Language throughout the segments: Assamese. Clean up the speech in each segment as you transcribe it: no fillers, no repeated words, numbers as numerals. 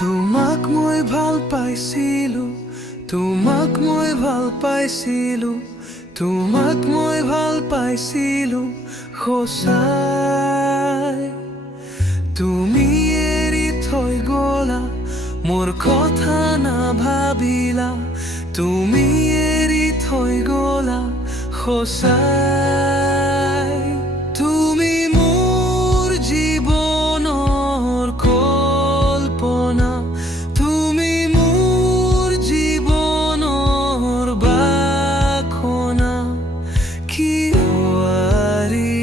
তোমাক মই ভাল পাইছিলো, তোমাক মই ভাল পাইছিলো, তোমাক মই ভাল পাইছিলো সঁচাই। তুমি এৰি থৈ গলা, মোৰ কথা নাভাবিলা, তুমি এৰি থৈ গলা সঁচাই। তুমি মোৰ জীৱনৰ কল্পনা, তুমি মোৰ জীৱনৰ বাসনা, কিয় এৰি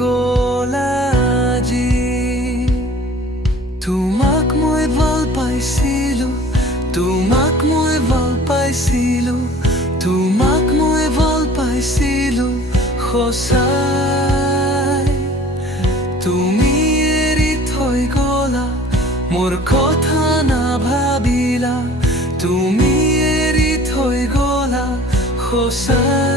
গলা আজি? তোমাক মই ভাল পাইছিলো, তোমাক মই ভাল পাইছিলো, তোমাক মই ভাল পাইছিলো সঁচাই। তুমি এৰি থৈ গলা, মোৰ কথা নাভাবিলা, তুমি এৰি থৈ গলা সঁচাই।